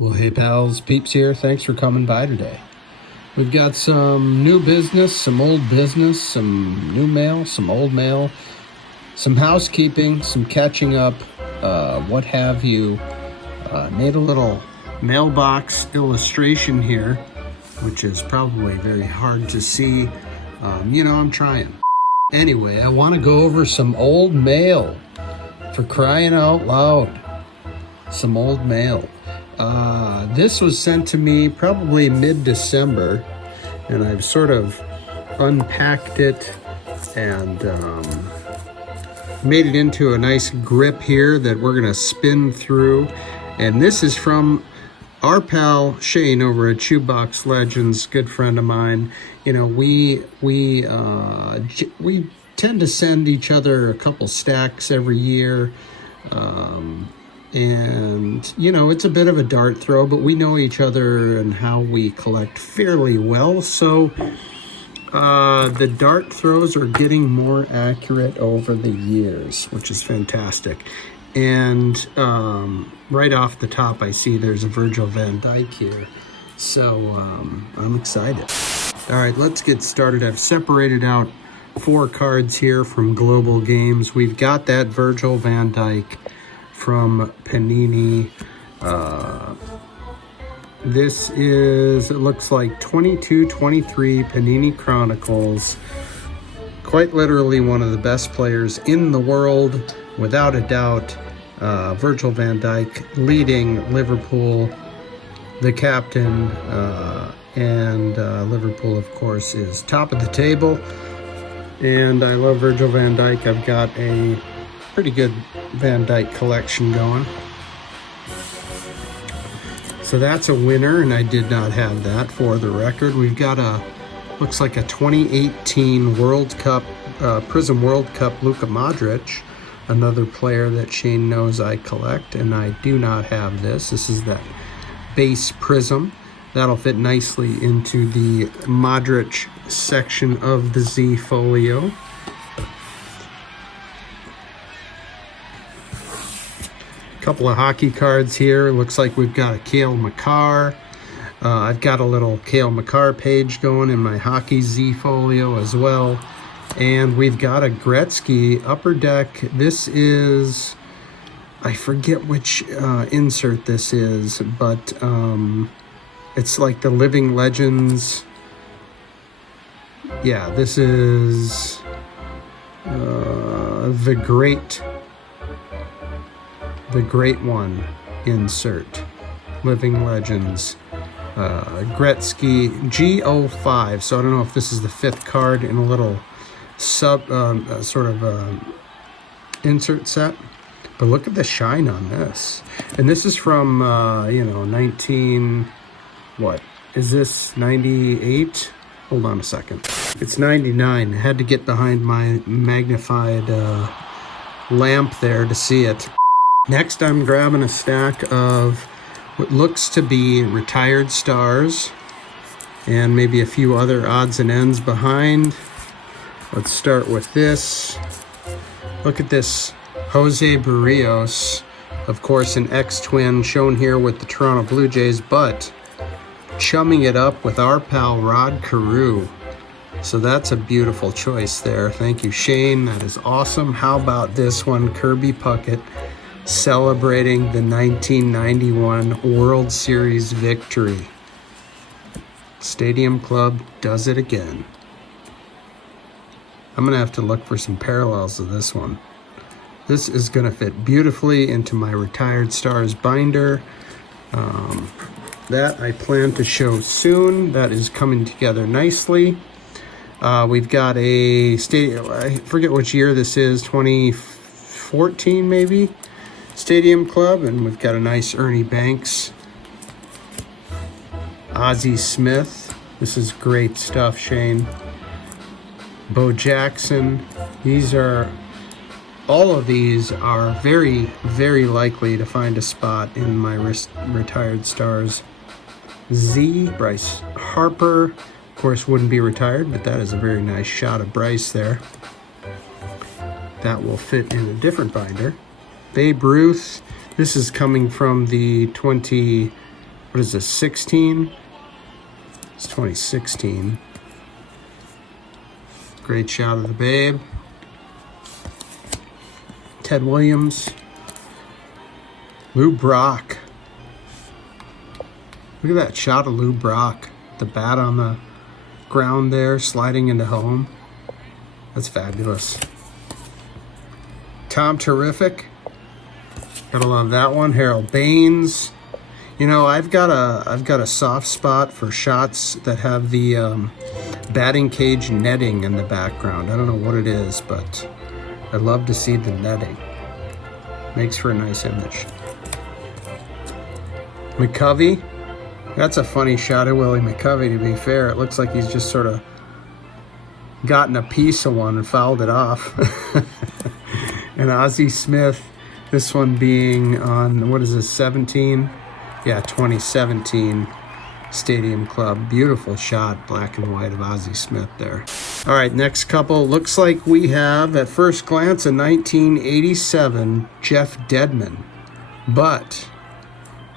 Well, hey pals, Peeps here. Thanks for coming by today. We've got some new business, some old business, some new mail, some old mail, some housekeeping, some catching up, what have you. Made a little mailbox illustration here, which is probably very hard to see. I'm trying. Anyway, I want to go over some old mail. For crying out loud. Some old mail. This was sent to me probably mid-December, and I've sort of unpacked it and made it into a nice grip here that we're gonna spin through. And this is from our pal Shane over at Shoebox Legends, good friend of mine. You know, we tend to send each other a couple stacks every year. And, it's a bit of a dart throw, but we know each other and how we collect fairly well. So the dart throws are getting more accurate over the years, which is fantastic. And right off the top, I see there's a Virgil van Dijk here. So I'm excited. All right, let's get started. I've separated out 4 cards here from Global Games. We've got that Virgil van Dijk from Panini. This is, it looks like 22-23 Panini Chronicles. Quite literally one of the best players in the world, without a doubt. Virgil van Dijk leading Liverpool, the captain, and Liverpool, of course, is top of the table. And I love Virgil van Dijk. I've got a pretty good Van Dijk collection going. So that's a winner, and I did not have that for the record. We've got looks like a 2018 World Cup, Prism World Cup Luka Modric, another player that Shane knows I collect, and I do not have this. This is that base Prism. That'll fit nicely into the Modric section of the Z folio. Couple of hockey cards here. Looks like we've got a Cale Makar. I've got a little Cale Makar page going in my hockey Z folio as well. And we've got a Gretzky Upper Deck. This is, I forget which insert this is, but it's like the Living Legends. Yeah, this is the Great One insert. Living Legends. Gretzky G05. So I don't know if this is the 5th card in a little insert set. But look at the shine on this. And this is from, 19... What? Is this 98? Hold on a second. It's 99. I had to get behind my magnified lamp there to see it. Next, I'm grabbing a stack of what looks to be retired stars and maybe a few other odds and ends behind. Let's start with this. Look at this Jose Barrios, of course an ex-twin shown here with the Toronto Blue Jays, but chumming it up with our pal Rod Carew. So that's a beautiful choice there. Thank you, Shane. That is awesome. How about this one, Kirby Puckett, celebrating the 1991 World Series victory. Stadium Club does it again. I'm going to have to look for some parallels of this one. This is going to fit beautifully into my Retired Stars binder. That I plan to show soon. That is coming together nicely. We've got a I forget which year this is, 2014 maybe, Stadium Club, and we've got a nice Ernie Banks, Ozzie Smith. This is great stuff, Shane. Bo Jackson. All of these are very, very likely to find a spot in my Retired Stars Z. Bryce Harper, of course, wouldn't be retired, but that is a very nice shot of Bryce there. That will fit in a different binder. Babe Ruth. This is coming from the what is this, 16? It's 2016. Great shot of the Babe. Ted Williams. Lou Brock. Look at that shot of Lou Brock. The bat on the ground there, sliding into home. That's fabulous. Tom Terrific. Gotta love that one. Harold Baines. You know, I've got a soft spot for shots that have the batting cage netting in the background. I don't know what it is, but I love to see the netting. Makes for a nice image. McCovey. That's a funny shot of Willie McCovey, to be fair. It looks like he's just sort of gotten a piece of one and fouled it off. And Ozzie Smith, this one being on, what is this, 17? Yeah, 2017 Stadium Club. Beautiful shot, black and white of Ozzie Smith there. All right, next couple. Looks like we have, at first glance, a 1987 Jeff Dedman. But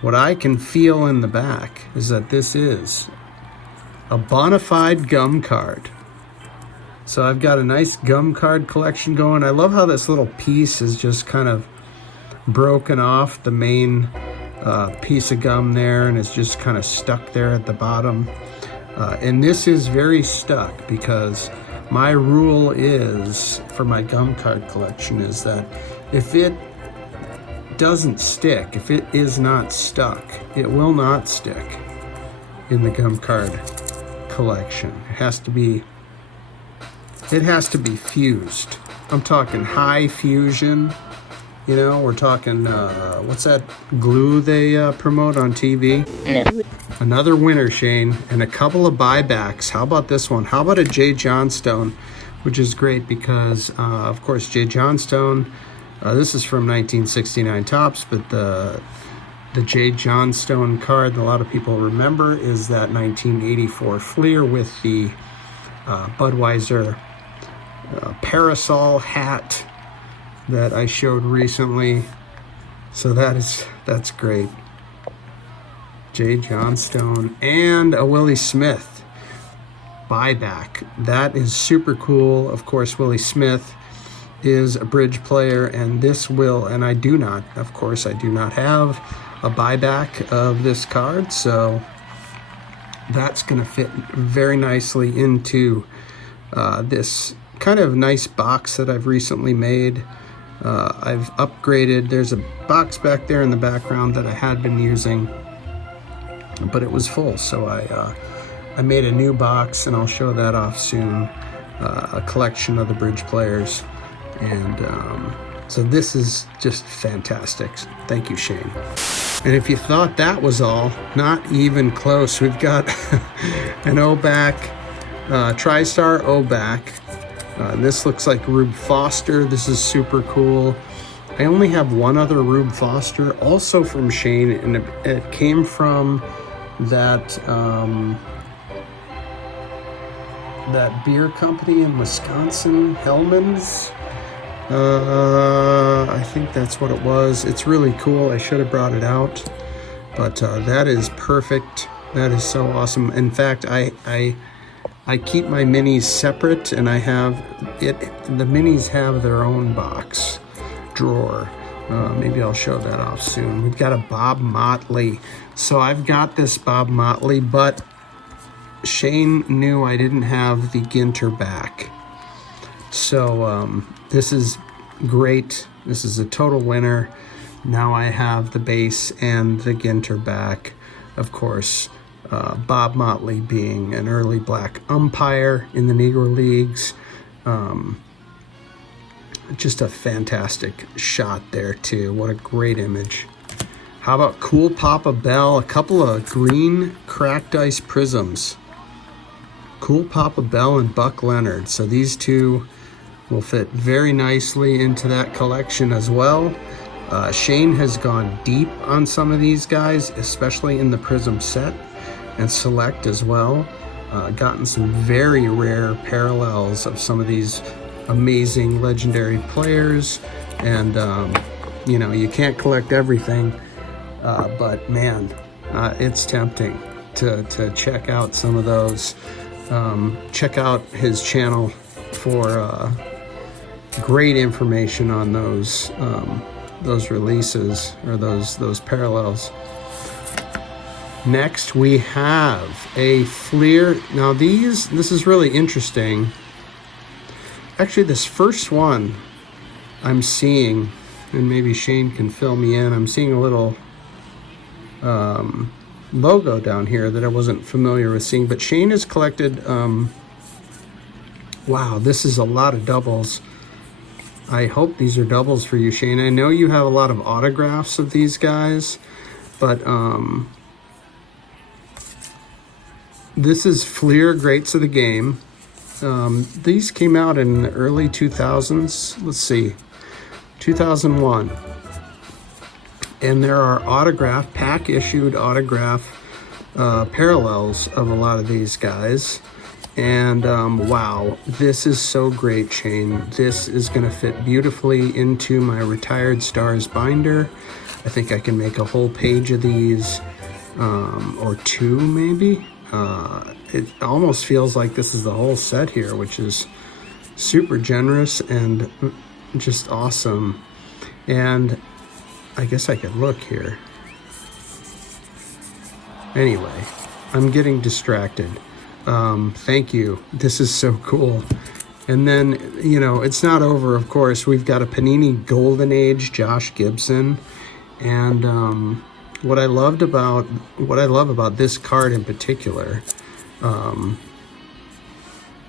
what I can feel in the back is that this is a bona fide gum card. So I've got a nice gum card collection going. I love how this little piece is just kind of broken off the main piece of gum there, and it's just kind of stuck there at the bottom. And this is very stuck, because my rule is, for my gum card collection, is that if it doesn't stick, if it is not stuck, it will not stick in the gum card collection. It has to be fused. I'm talking high fusion. You know, we're talking, what's that glue they promote on TV? No. Another winner, Shane, and a couple of buybacks. How about this one? How about a Jay Johnstone, which is great because, of course, Jay Johnstone, this is from 1969 Topps, but the Jay Johnstone card that a lot of people remember is that 1984 Fleer with the Budweiser parasol hat that I showed recently. So that's great. Jay Johnstone and a Willie Smith buyback. That is super cool. Of course, Willie Smith is a bridge player, and this will, and I do not have a buyback of this card, so that's going to fit very nicely into this kind of nice box that I've recently made. I've upgraded. There's a box back there in the background that I had been using, but it was full, so I made a new box, and I'll show that off soon. A collection of the bridge players, and so this is just fantastic. Thank you, Shane. And if you thought that was all, not even close. We've got an OBAC, TriStar OBAC. This looks like Rube Foster. This is super cool. I only have one other Rube Foster, also from Shane, and it came from that that beer company in Wisconsin, Hellman's. I think that's what it was. It's really cool. I should have brought it out, but that is perfect. That is so awesome. In fact, I keep my minis separate, and I have it. The minis have their own box drawer. Maybe I'll show that off soon. We've got a Bob Motley. So I've got this Bob Motley, but Shane knew I didn't have the Ginter back. So this is great. This is a total winner. Now I have the base and the Ginter back. Of course, Bob Motley being an early black umpire in the Negro Leagues. Just a fantastic shot there too. What a great image. How about Cool Papa Bell? A couple of green cracked ice prisms. Cool Papa Bell and Buck Leonard. So these two will fit very nicely into that collection as well. Shane has gone deep on some of these guys, especially in the prism set and select as well. Gotten some very rare parallels of some of these amazing legendary players, and you know, you can't collect everything, but man, it's tempting to check out some of those. Check out his channel for great information on those releases, or those parallels. Next we have a FLIR. Now this is really interesting. Actually, this first one I'm seeing, and maybe Shane can fill me in, I'm seeing a little logo down here that I wasn't familiar with seeing, but Shane has collected, wow, this is a lot of doubles. I hope these are doubles for you, Shane. I know you have a lot of autographs of these guys, but this is FLIR Greats of the Game. These came out in the early 2000s. Let's see, 2001. And there are autograph, pack-issued autograph parallels of a lot of these guys. And wow, this is so great, Shane. This is going to fit beautifully into my Retired Stars binder. I think I can make a whole page of these, or two maybe. It almost feels like this is the whole set here, which is super generous and just awesome. And I guess I could look here. Anyway, I'm getting distracted. Thank you. This is so cool. And then, you know, it's not over, of course. We've got a Panini Golden Age Josh Gibson. And what I love about this card in particular,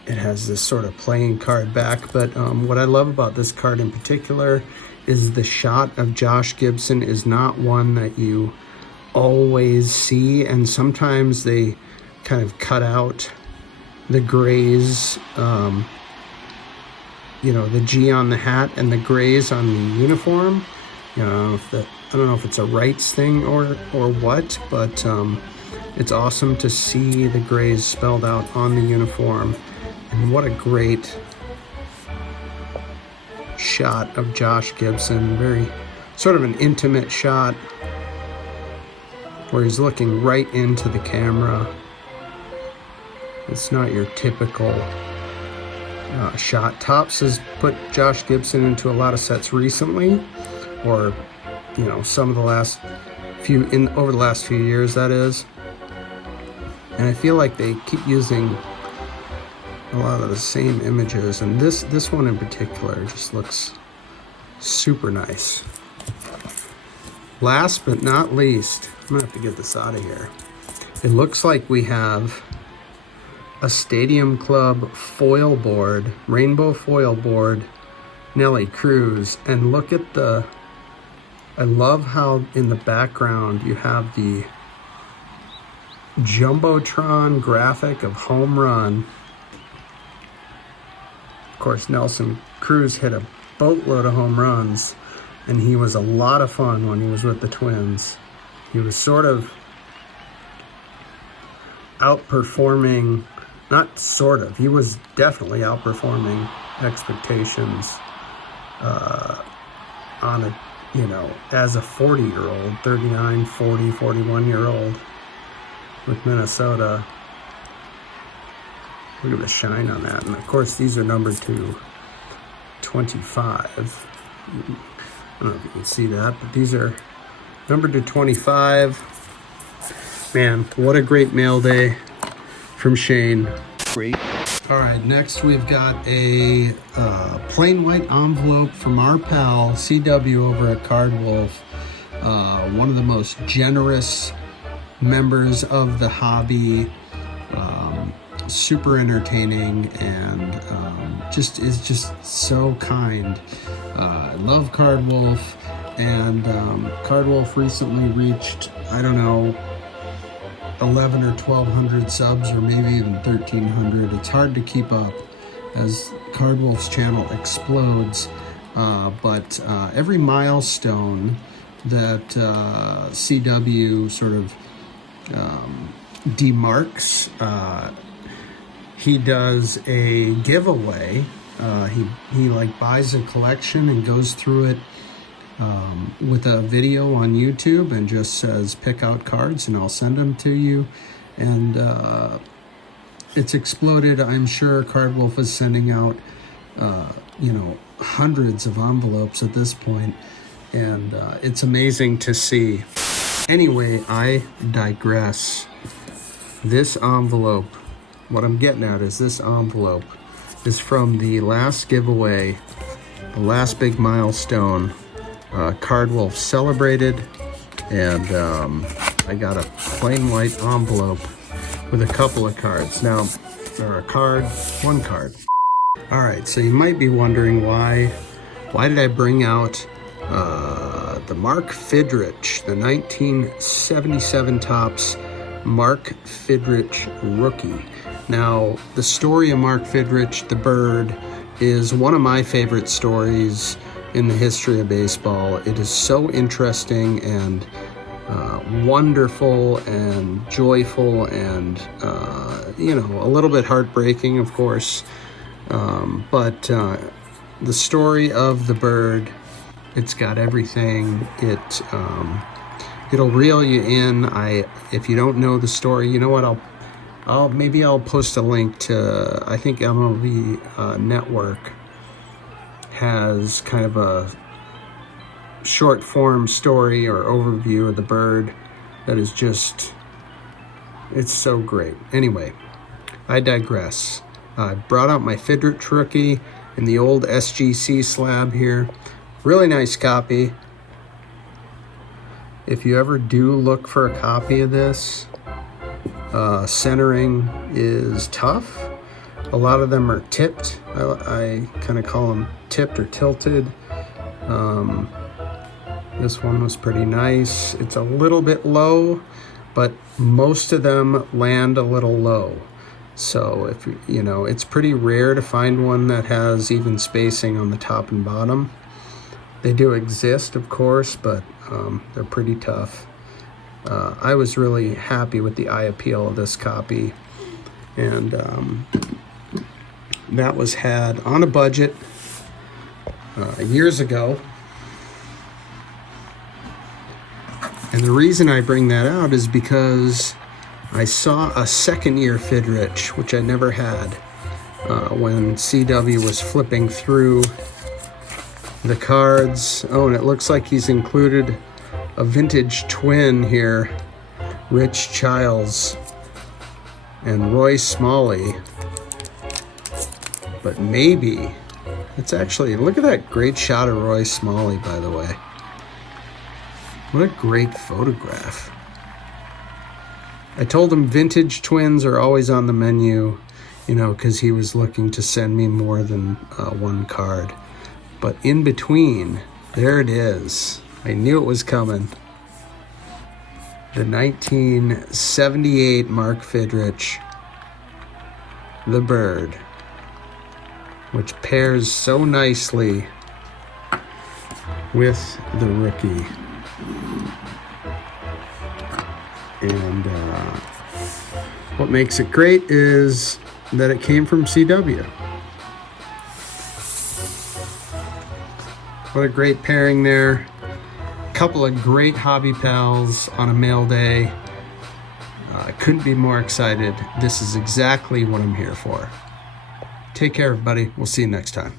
it has this sort of playing card back, but what I love about this card in particular is the shot of Josh Gibson is not one that you always see, and sometimes they kind of cut out the grays, you know, the G on the hat and the grays on the uniform. You know, I don't know if it's a rights thing or what, but it's awesome to see the grays spelled out on the uniform. And what a great shot of Josh Gibson. Very sort of an intimate shot where he's looking right into the camera. It's not your typical shot. Topps has put Josh Gibson into a lot of sets recently, or you know, some of the last few, over the last few years, that is. And I feel like they keep using a lot of the same images, and this one in particular just looks super nice. Last but not least, I'm gonna have to get this out of here. It looks like we have a Stadium Club foil board, rainbow foil board, Nelly Cruz, and look at the, I love how in the background you have the Jumbotron graphic of home run. Of course, Nelson Cruz hit a boatload of home runs, and he was a lot of fun when he was with the Twins. He was sort of outperforming, not sort of, he was definitely outperforming expectations on a, you know, as a 40-year-old, 39, 40, 41-year-old with Minnesota. Look at the shine on that. And of course, these are numbered to 25. I don't know if you can see that, but these are numbered to 25. Man, what a great mail day from Shane. Great. All right, next we've got a plain white envelope from our pal CW over at Card Wolf. One of the most generous members of the hobby. Super entertaining, and is just so kind. I love Card Wolf, and Card Wolf recently reached, I don't know, 11 or 1200 subs, or maybe even 1300. It's hard to keep up as Card Wolf's channel explodes, but every milestone that CW sort of demarks, he does a giveaway. He like buys a collection and goes through it with a video on YouTube and just says pick out cards and I'll send them to you. And it's exploded. I'm sure Cardwolf is sending out, hundreds of envelopes at this point, and it's amazing to see. Anyway, I digress. This envelope, what I'm getting at is this envelope is from the last giveaway, the last big milestone. Cardwolf celebrated, and I got a plain white envelope with a couple of cards. Now, or a card, one card. All right, so you might be wondering why did I bring out the Mark Fidrych, the 1977 Topps Mark Fidrych rookie. Now, the story of Mark Fidrych, the bird, is one of my favorite stories in the history of baseball. It is so interesting and wonderful and joyful and, a little bit heartbreaking, of course. But the story of the bird, it's got everything. It'll reel you in. If you don't know the story, you know what? I'll post a link to, I think MLB Network has kind of a short form story or overview of the bird that is just, it's so great. Anyway, I digress. I brought out my Fidrych rookie in the old SGC slab here. Really nice copy. If you ever do look for a copy of this, centering is tough. A lot of them are tipped. I kind of call them tipped or tilted. This one was pretty nice. It's a little bit low, but most of them land a little low. So if it's pretty rare to find one that has even spacing on the top and bottom. They do exist, of course, but they're pretty tough. I was really happy with the eye appeal of this copy, and that was had on a budget years ago. And the reason I bring that out is because I saw a second-year Fidrych, which I never had, when CW was flipping through the cards. Oh, and it looks like he's included a vintage twin here, Rich Childs and Roy Smalley. But maybe it's actually, look at that great shot of Roy Smalley, by the way. What a great photograph. I told him vintage twins are always on the menu, because he was looking to send me more than one card. But in between, there it is. I knew it was coming. The 1978 Mark Fidrych, the bird, which pairs so nicely with the rookie. And what makes it great is that it came from CW. What a great pairing there. Couple of great hobby pals on a mail day. I couldn't be more excited. This is exactly what I'm here for. Take care, everybody. We'll see you next time.